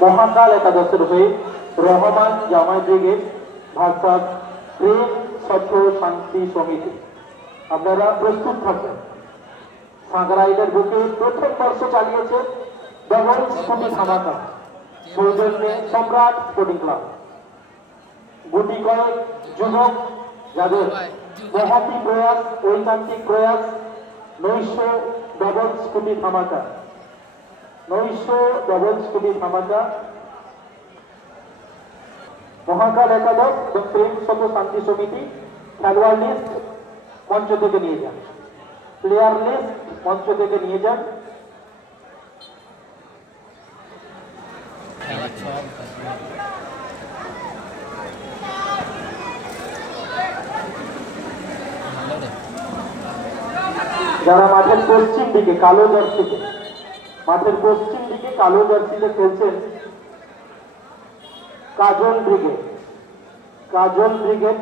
মহাকাল একাদশের হয়ে রহমান জামাই ব্রিগেড ভার্সাস প্রেম স্বচ্ছ শান্তি সমিতি। আপনারা প্রস্তুত থাকবেন। সাঁকরাইলের বুকে প্রথম বর্ষ চালিয়েছে ডবল স্কুটি ধামাকা। সৌজন্যে সম্রাট স্পোর্টিং ক্লাব। গুটি কয়েক যুবক যাদের মহাতি প্রয়াস ঐকান্তিক প্রয়াস, নৈশ ডবল স্কুটি ধামাকা। নৈশ ডবল স্কুটি ধামাকা মহাকাল একাদশ এবং প্রেম শত শান্তি সমিতি, খেলোয়াড় লিস্ট মঞ্চ থেকে নিয়ে যান। প্লেয়ার লিস্ট মঞ্চ থেকে নিয়ে যান। যারা মাঠের পশ্চিম দিকে, কালো জার্সিতে মাঠের পশ্চিম দিকে কালো জার্সিতে খেলছেন কাজল ব্রিগেড। কাজল ব্রিগেড